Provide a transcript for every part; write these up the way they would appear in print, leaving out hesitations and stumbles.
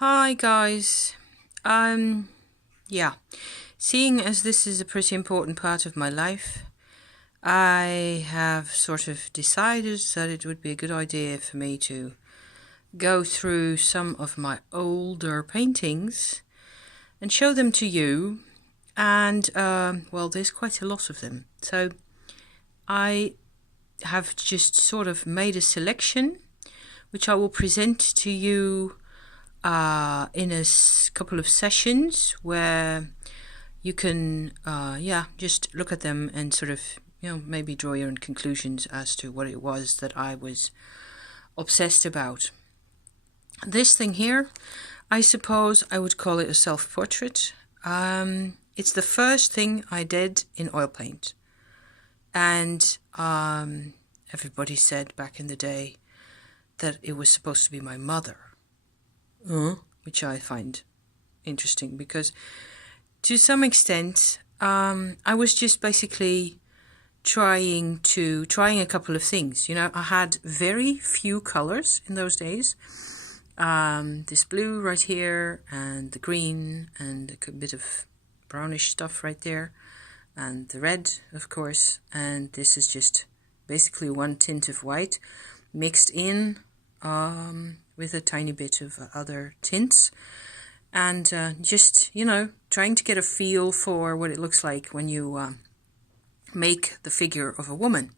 Hi guys. Yeah, seeing as this is a pretty important part of my life, I have sort of decided that it would be a good idea for me to go through some of my older paintings and show them to you. And well, there's quite a lot of them, so I have just sort of made a selection which I will present to you in a couple of sessions where you can just look at them and sort of maybe draw your own conclusions as to what it was that I was obsessed about. This thing here, I suppose I would call it a self-portrait. It's the first thing I did in oil paint, and everybody said back in the day that it was supposed to be my mother. Which I find interesting because to some extent I was just basically trying a couple of things. I had very few colors in those days. This blue right here, and the green, and a bit of brownish stuff right there, and the red, of course, and this is just basically one tint of white mixed in with a tiny bit of other tints, and just trying to get a feel for what it looks like when you make the figure of a woman.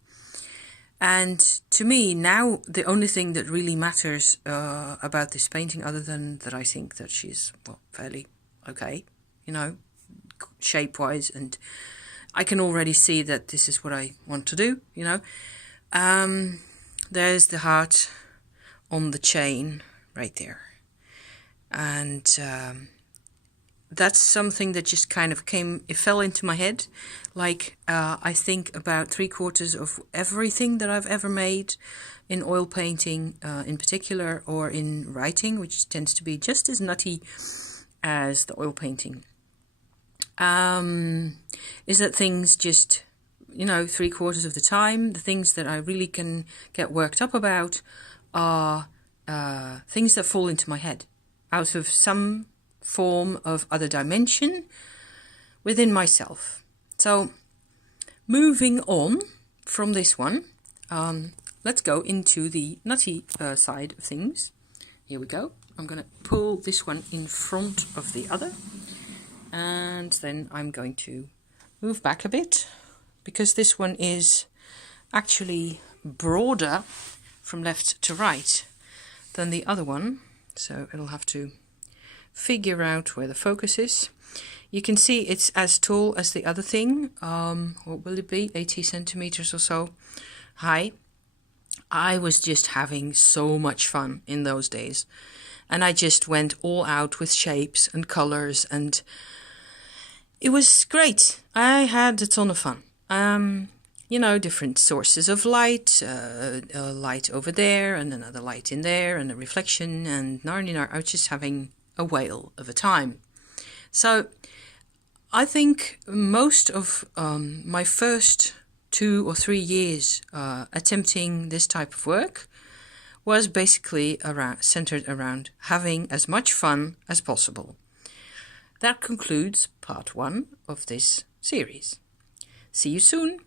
And to me now, the only thing that really matters about this painting, other than that I think that she's fairly okay, shape wise, and I can already see that this is what I want to do. There's the heart on the chain right there, and that's something that just kind of it fell into my head. Like I think about 3/4 of everything that I've ever made in oil painting in particular, or in writing, which tends to be just as nutty as the oil painting, is that things just 3/4 of the time, the things that I really can get worked up about are things that fall into my head out of some form of other dimension within myself. So moving on from this one, let's go into the nutty side of things. Here we go. I'm going to pull this one in front of the other, and then I'm going to move back a bit because this one is actually broader from left to right than the other one, so it'll have to figure out where the focus is. You can see it's as tall as the other thing. What will it be? 80 centimeters or so high. I was just having so much fun in those days, and I just went all out with shapes and colors, and it was great. I had a ton of fun. Different sources of light, a light over there and another light in there and a reflection, and I was just having a whale of a time. So I think most of my first 2 or 3 years attempting this type of work was basically centered around having as much fun as possible. That concludes part 1 of this series. See you soon.